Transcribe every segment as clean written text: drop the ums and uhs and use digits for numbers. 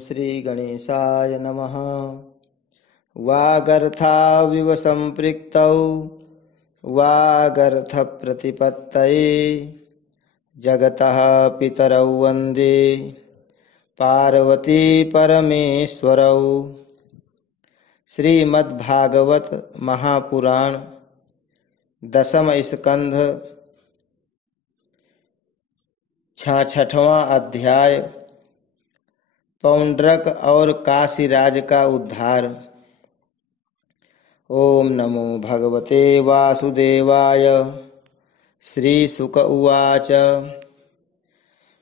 श्री गणेशाय नमः। वागर्थाविव सम्पृक्तौ वागर्थ प्रतिपत्तये जगतः पितरौ वन्दे पार्वती परमेश्वरौ। श्रीमद्भागवत महापुराण दशम स्कंध 66वां अध्याय पौंड्रक और काशीराज का उद्धार। ओम नमो भगवते वासुदेवाय। श्रीशुक उवाच।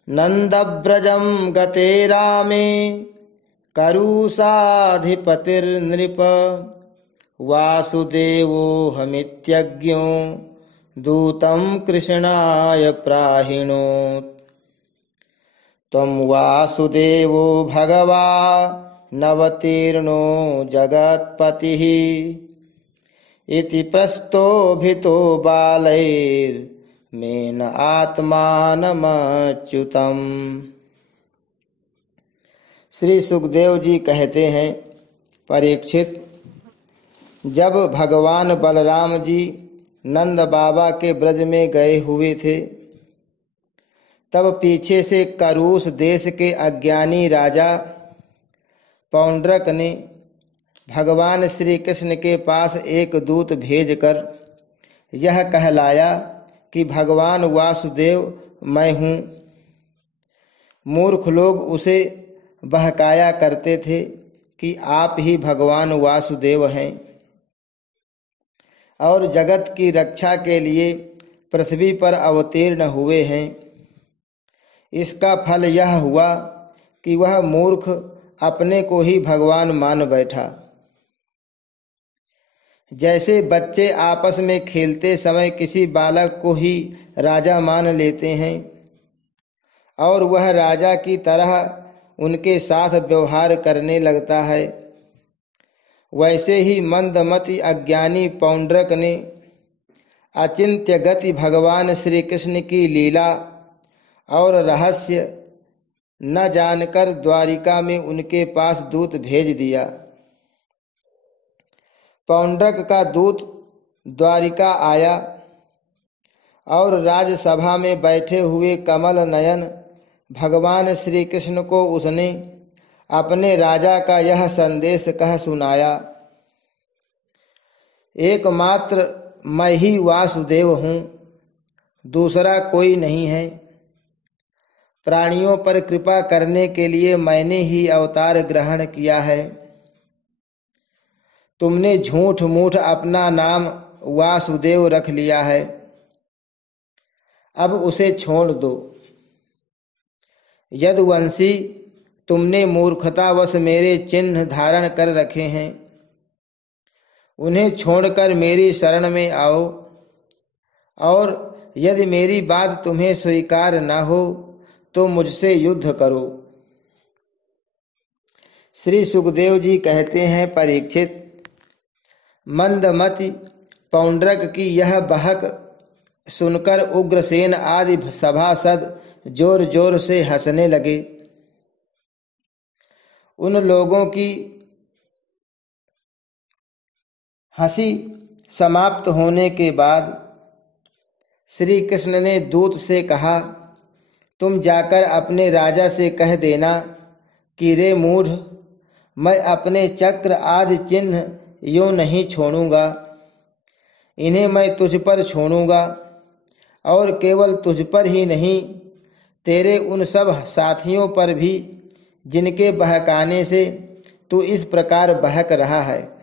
नंदव्रजं गते रामे करुषाधिपतिर्नृप वासुदेवोऽहमित्यज्ञो दूतं कृष्णाय प्राहिणोत्। त्वं वासुदेवो भगवानवतीर्णो जगत्पतिः इति प्रस्तोभितो बालैर्मेन आत्मानमच्युतम्। श्री सुखदेव जी कहते हैं, परीक्षित, जब भगवान बलराम जी नंद बाबा के ब्रज में गए हुए थे, तब पीछे से करूस देश के अज्ञानी राजा पौंड्रक ने भगवान श्री कृष्ण के पास एक दूत भेजकर यह कहलाया कि भगवान वासुदेव मैं हूँ। मूर्ख लोग उसे बहकाया करते थे कि आप ही भगवान वासुदेव हैं और जगत की रक्षा के लिए पृथ्वी पर अवतीर्ण हुए हैं। इसका फल यह हुआ कि वह मूर्ख अपने को ही भगवान मान बैठा। जैसे बच्चे आपस में खेलते समय किसी बालक को ही राजा मान लेते हैं और वह राजा की तरह उनके साथ व्यवहार करने लगता है, वैसे ही मंदमति अज्ञानी पौंड्रक ने अचिंत्य गति भगवान श्री कृष्ण की लीला और रहस्य न जानकर द्वारिका में उनके पास दूत भेज दिया। पौंड्रक का दूत द्वारिका आया और राजसभा में बैठे हुए कमल नयन भगवान श्री कृष्ण को उसने अपने राजा का यह संदेश कह सुनाया। एकमात्र मैं ही वासुदेव हूँ, दूसरा कोई नहीं है। प्राणियों पर कृपा करने के लिए मैंने ही अवतार ग्रहण किया है। तुमने झूठ मूठ अपना नाम वासुदेव रख लिया है, अब उसे छोड़ दो। यदुवंशी, तुमने मूर्खतावश मेरे चिन्ह धारण कर रखे हैं, उन्हें छोड़कर मेरी शरण में आओ, और यदि मेरी बात तुम्हें स्वीकार न हो तो मुझसे युद्ध करो। श्री सुखदेव जी कहते हैं, परीक्षित, मंदमति पौंड्रक की यह बहक सुनकर उग्रसेन आदि सभासद जोर जोर से हंसने लगे। उन लोगों की हंसी समाप्त होने के बाद श्री कृष्ण ने दूत से कहा, तुम जाकर अपने राजा से कह देना कि रे मूढ़, मैं अपने चक्र आदि चिन्ह यूं नहीं छोड़ूंगा। इन्हें मैं तुझ पर छोड़ूंगा, और केवल तुझ पर ही नहीं, तेरे उन सब साथियों पर भी जिनके बहकाने से तू इस प्रकार बहक रहा है।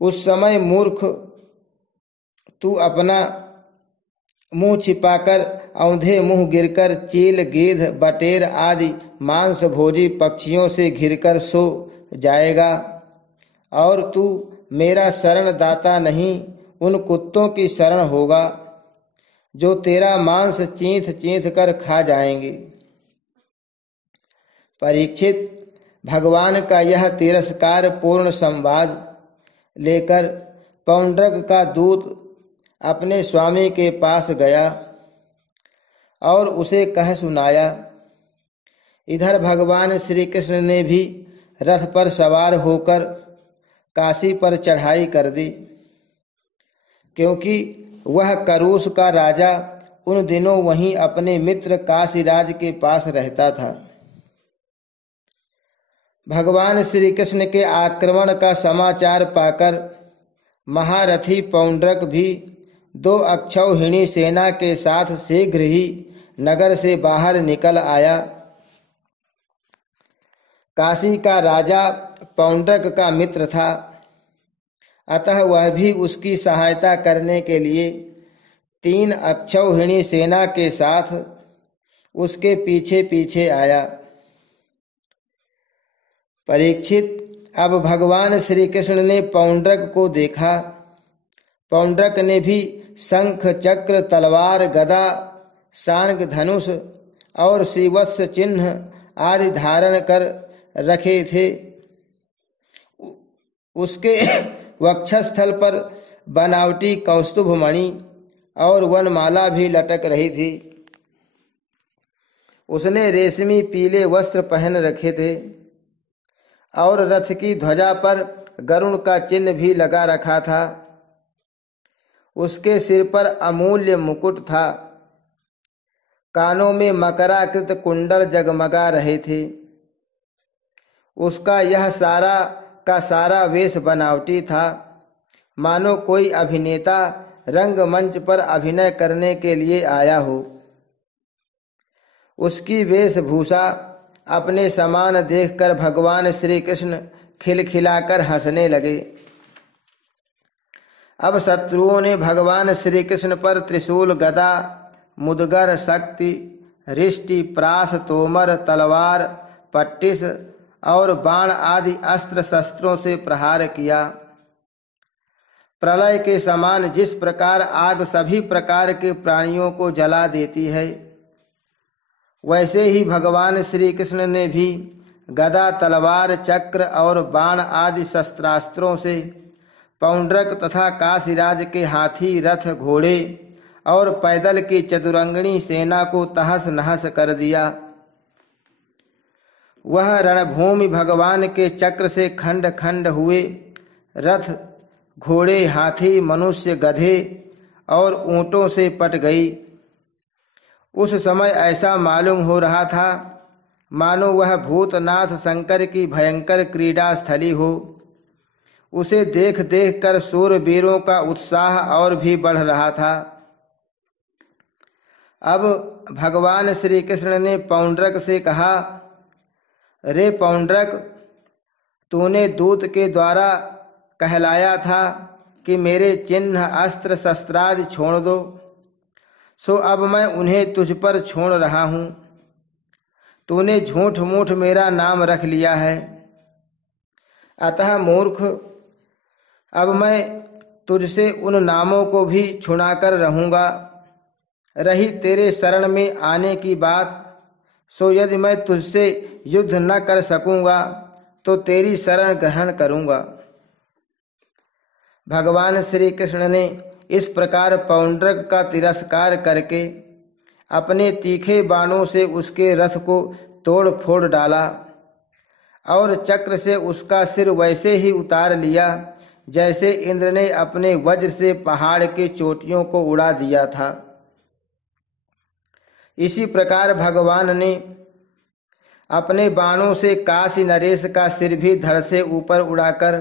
उस समय मूर्ख तू अपना मुंह छिपाकर औंधे मुंह गिरकर चील, गिद्ध, बटेर आदि मांस भोजी पक्षियों से घिरकर सो जाएगा, और तू मेरा शरण दाता नहीं, उन कुत्तों की शरण होगा जो तेरा मांस चींथ चींथ कर खा जाएंगे। परीक्षित, भगवान का यह तिरस्कार पूर्ण संवाद लेकर पौंड्रक का दूत अपने स्वामी के पास गया और उसे कह सुनाया। इधर भगवान श्री कृष्ण ने भी रथ पर सवार होकर काशी पर चढ़ाई कर दी, क्योंकि वह करूष का राजा उन दिनों वहीं अपने मित्र काशीराज के पास रहता था। भगवान श्री कृष्ण के आक्रमण का समाचार पाकर महारथी पौंड्रक भी 2 अक्षौहिणी सेना के साथ शीघ्र ही नगर से बाहर निकल आया। काशी का राजा पौंड्रक का मित्र था, अतः वह भी उसकी सहायता करने के लिए 3 अक्षौहिणी सेना के साथ उसके पीछे पीछे आया। परीक्षित, अब भगवान श्री कृष्ण ने पौंड्रक को देखा। पौंड्रक ने भी शंख, चक्र, तलवार, गदा, सांग, धनुष और श्रीवत्स चिन्ह आदि धारण कर रखे थे। उसके वक्षस्थल पर बनावटी कौस्तुभ मणि और वनमाला भी लटक रही थी। उसने रेशमी पीले वस्त्र पहन रखे थे और रथ की ध्वजा पर गरुड़ का चिन्ह भी लगा रखा था। उसके सिर पर अमूल्य मुकुट था। कानों में मकराकृत कुंडल जगमगा रहे थे। उसका यह सारा का सारा वेश बनावटी था, मानो कोई अभिनेता रंगमंच पर अभिनय करने के लिए आया हो। उसकी वेशभूषा अपने समान देखकर भगवान श्री कृष्ण खिलखिलाकर हंसने लगे। अब शत्रुओं ने भगवान श्री कृष्ण पर त्रिशूल, गदा, मुदगर, शक्ति, रिष्टि, प्रास, तोमर, तलवार, पट्टिस और बाण आदि अस्त्र शस्त्रों से प्रहार किया। प्रलय के समान जिस प्रकार आग सभी प्रकार के प्राणियों को जला देती है, वैसे ही भगवान श्री कृष्ण ने भी गदा, तलवार, चक्र और बाण आदि शस्त्रास्त्रों से पौंड्रक तथा काशीराज के हाथी, रथ, घोड़े और पैदल की चतुरंगिणी सेना को तहस नहस कर दिया। वह रणभूमि भगवान के चक्र से खंड खंड हुए। रथ, घोड़े, हाथी, मनुष्य, गधे और ऊंटों से पट गई। उस समय ऐसा मालूम हो रहा था मानो वह भूतनाथ शंकर की भयंकर क्रीड़ा स्थली हो। उसे देख देख कर शूरवीरों का उत्साह और भी बढ़ रहा था। अब भगवान श्री कृष्ण ने पौंड्रक से कहा, रे पौंड्रक, तूने दूत के द्वारा कहलाया था कि मेरे चिन्ह, अस्त्र, शस्त्रादि छोड़ दो, सो अब मैं उन्हें तुझ पर छोड़ रहा हूं। तूने झूठ मूठ मेरा नाम रख लिया है। अतः मूर्ख, अब मैं तुझसे उन नामों को भी छुड़ाकर रहूंगा। रही तेरे शरण में आने की बात, सो यदि मैं तुझसे युद्ध न कर सकूंगा तो तेरी शरण ग्रहण करूंगा। भगवान श्री कृष्ण ने इस प्रकार पौंड्रक का तिरस्कार करके अपने तीखे बाणों से उसके रथ को तोड़ फोड़ डाला और चक्र से उसका सिर वैसे ही उतार लिया जैसे इंद्र ने अपने वज्र से पहाड़ की चोटियों को उड़ा दिया था। इसी प्रकार भगवान ने अपने बाणों से काशी नरेश का सिर भी धड़ से ऊपर उड़ाकर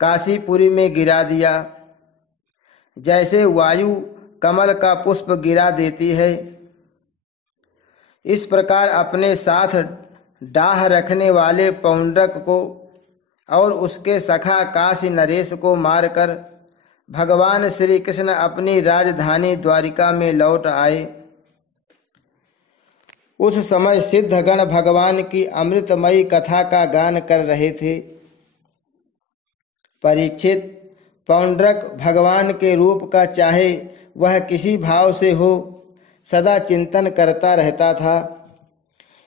काशीपुरी में गिरा दिया, जैसे वायु कमल का पुष्प गिरा देती है। इस प्रकार अपने साथ डाह रखने वाले पौंड्रक को और उसके सखा काशी नरेश को मारकर भगवान श्री कृष्ण अपनी राजधानी द्वारिका में लौट आए। उस समय सिद्धगण भगवान की अमृतमयी कथा का गान कर रहे थे। परीक्षित, पौंड्रक भगवान के रूप का चाहे वह किसी भाव से हो, सदा चिंतन करता रहता था।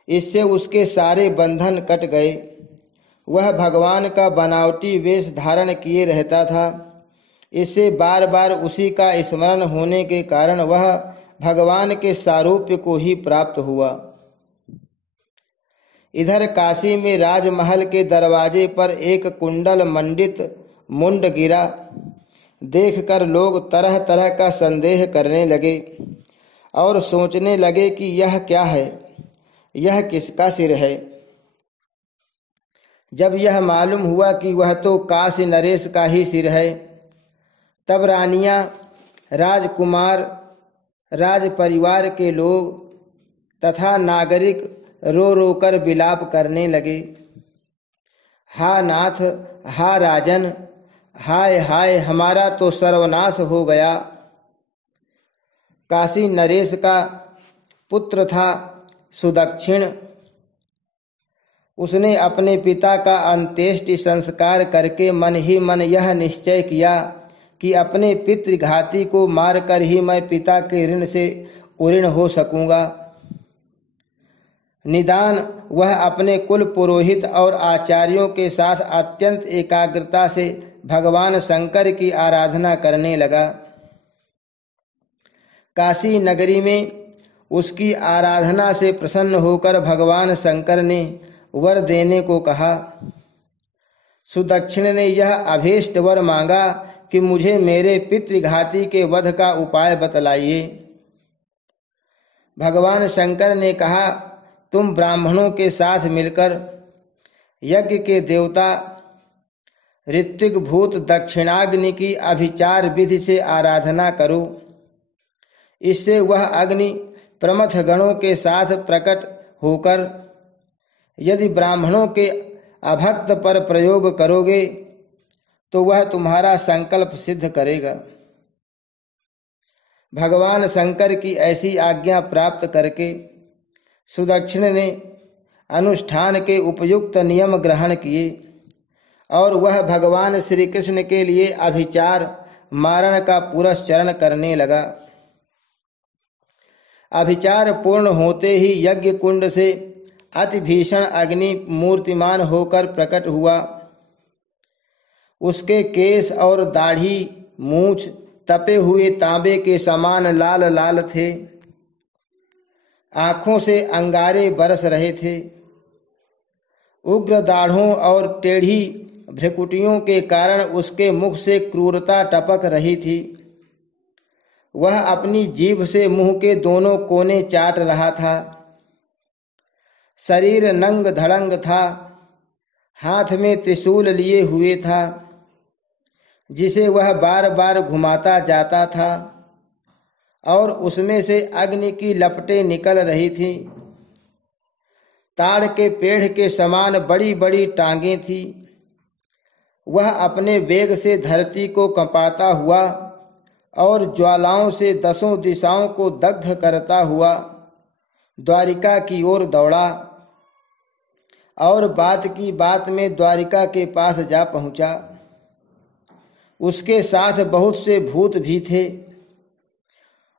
इससे उसके सारे बंधन कट गए। वह भगवान का बनावटी वेश धारण किए रहता था। इससे बार बार उसी का स्मरण होने के कारण वह भगवान के सारूप्य को ही प्राप्त हुआ। इधर काशी में राजमहल के दरवाजे पर एक कुंडल मंडित मुंड गिरा। देखकर लोग तरह तरह का संदेह करने लगे और सोचने लगे कि यह क्या है, यह किसका सिर है। जब यह मालूम हुआ कि वह तो काशी नरेश का ही सिर है, तब रानियां, राजकुमार, राज परिवार के लोग तथा नागरिक रो रो कर विलाप करने लगे। हा नाथ, हा राजन, हाय हाय, हमारा तो सर्वनाश हो गया। काशी नरेश का पुत्र था सुदक्षिण। उसने अपने पिता का अंत्येष्टि संस्कार करके मन ही मन यह निश्चय किया कि अपने पितृघाती को मारकर ही मैं पिता के ऋण से उऋण हो सकूंगा। निदान वह अपने कुल पुरोहित और आचार्यों के साथ अत्यंत एकाग्रता से भगवान शंकर की आराधना करने लगा। काशी नगरी में उसकी आराधना से प्रसन्न होकर भगवान शंकर ने वर देने को कहा। सुदक्षिण ने यह अभीष्ट वर मांगा कि मुझे मेरे पितृघाती के वध का उपाय बतलाइए। भगवान शंकर ने कहा, तुम ब्राह्मणों के साथ मिलकर यज्ञ के देवता ऋत्विक भूत दक्षिणाग्नि की अभिचार विधि से आराधना करो। इससे वह अग्नि प्रमथ गणों के साथ प्रकट होकर यदि ब्राह्मणों के अभक्त पर प्रयोग करोगे तो वह तुम्हारा संकल्प सिद्ध करेगा। भगवान शंकर की ऐसी आज्ञा प्राप्त करके सुदक्षिण ने अनुष्ठान के उपयुक्त नियम ग्रहण किए और वह भगवान श्री कृष्ण के लिए अभिचार मारण का पुरस्चरण करने लगा। अभिचार पूर्ण होते ही यज्ञ कुंड से अति भीषण अग्नि मूर्तिमान होकर प्रकट हुआ। उसके केश और दाढ़ी मूछ तपे हुए तांबे के समान लाल लाल थे। आंखों से अंगारे बरस रहे थे। उग्र दाढ़ों और टेढ़ी भ्रुकुटियों के कारण उसके मुख से क्रूरता टपक रही थी। वह अपनी जीभ से मुंह के दोनों कोने चाट रहा था। शरीर नंग धड़ंग था। हाथ में त्रिशूल लिए हुए था, जिसे वह बार बार घुमाता जाता था और उसमें से अग्नि की लपटें निकल रही थीं। ताड़ के पेड़ के समान बड़ी बड़ी टांगें थीं। वह अपने वेग से धरती को कंपाता हुआ और ज्वालाओं से दसों दिशाओं को दग्ध करता हुआ द्वारिका की ओर दौड़ा और बात की बात में द्वारिका के पास जा पहुंचा। उसके साथ बहुत से भूत भी थे।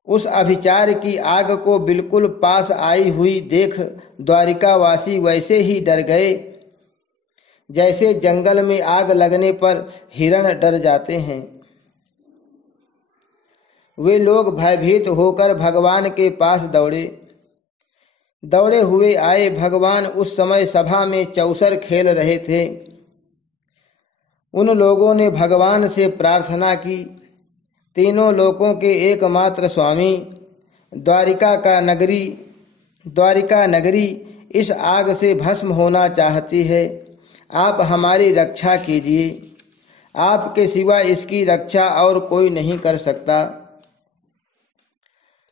उस अभिचार की आग को बिल्कुल पास आई हुई देख द्वारिकावासी वैसे ही डर गए जैसे जंगल में आग लगने पर हिरण डर जाते हैं। वे लोग भयभीत होकर भगवान के पास दौड़े। दौड़े हुए आए। भगवान उस समय सभा में चौसर खेल रहे थे। उन लोगों ने भगवान से प्रार्थना की, तीनों लोकों के एकमात्र स्वामी, द्वारिका नगरी इस आग से भस्म होना चाहती है। आप हमारी रक्षा कीजिए। आपके सिवा इसकी रक्षा और कोई नहीं कर सकता।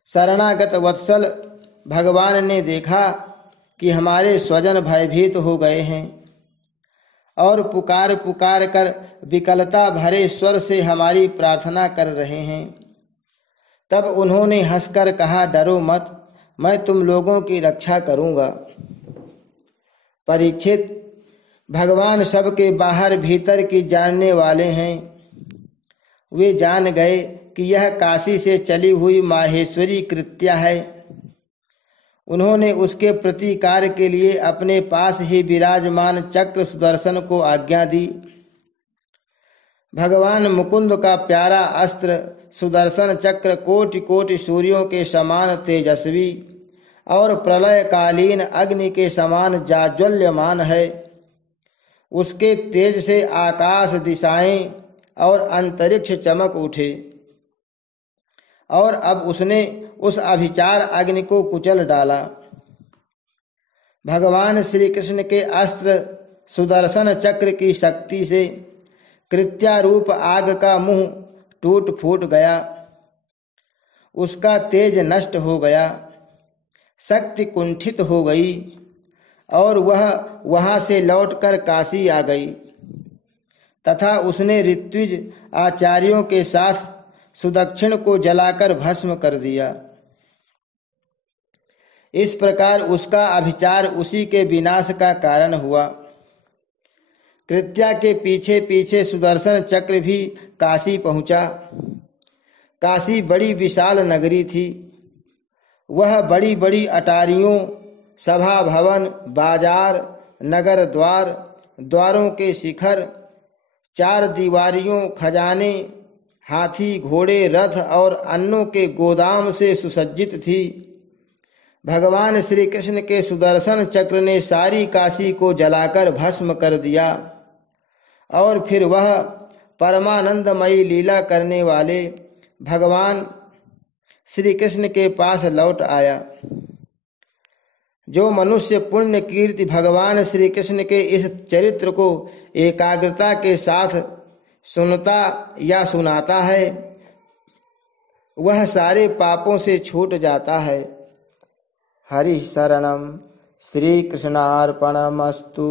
शरणागत वत्सल भगवान ने देखा कि हमारे स्वजन भयभीत हो गए हैं और पुकार पुकार कर विकलता भरे स्वर से हमारी प्रार्थना कर रहे हैं। तब उन्होंने हंसकर कहा, डरो मत, मैं तुम लोगों की रक्षा करूंगा। परीक्षित, भगवान सबके बाहर भीतर की जानने वाले हैं। वे जान गए कि यह काशी से चली हुई माहेश्वरी कृत्या है। उन्होंने उसके प्रतिकार के लिए अपने पास ही विराजमान चक्र सुदर्शन को आज्ञा दी। भगवान मुकुंद का प्यारा अस्त्र सुदर्शन चक्र कोटि कोटि सूर्यों के समान तेजस्वी और प्रलयकालीन अग्नि के समान जाज्वल्यमान है। उसके तेज से आकाश, दिशाएं और अंतरिक्ष चमक उठे और अब उसने उस अभिचार अग्नि को कुचल डाला। भगवान श्री कृष्ण के अस्त्र सुदर्शन चक्र की शक्ति से कृत्यारूप आग का मुंह टूट फूट गया, उसका तेज नष्ट हो गया, शक्ति कुंठित हो गई और वह वहां से लौटकर काशी आ गई तथा उसने ऋत्विज आचार्यों के साथ सुदक्षिण को जलाकर भस्म कर दिया। इस प्रकार उसका अभिचार उसी के विनाश का कारण हुआ। कृत्या के पीछे पीछे सुदर्शन चक्र भी काशी पहुंचा। काशी बड़ी विशाल नगरी थी। वह बड़ी बड़ी अटारियों, सभा भवन, बाजार, नगर द्वार, द्वारों के शिखर, चार दीवारियों, खजाने, हाथी, घोड़े, रथ और अन्नों के गोदाम से सुसज्जित थी। भगवान श्री कृष्ण के सुदर्शन चक्र ने सारी काशी को जलाकर भस्म कर दिया और फिर वह परमानंदमयी लीला करने वाले भगवान श्री कृष्ण के पास लौट आया। जो मनुष्य पुण्य कीर्ति भगवान श्री कृष्ण के इस चरित्र को एकाग्रता के साथ सुनता या सुनाता है, वह सारे पापों से छूट जाता है। हरि शरणम। श्री कृष्णार्पणमस्तु।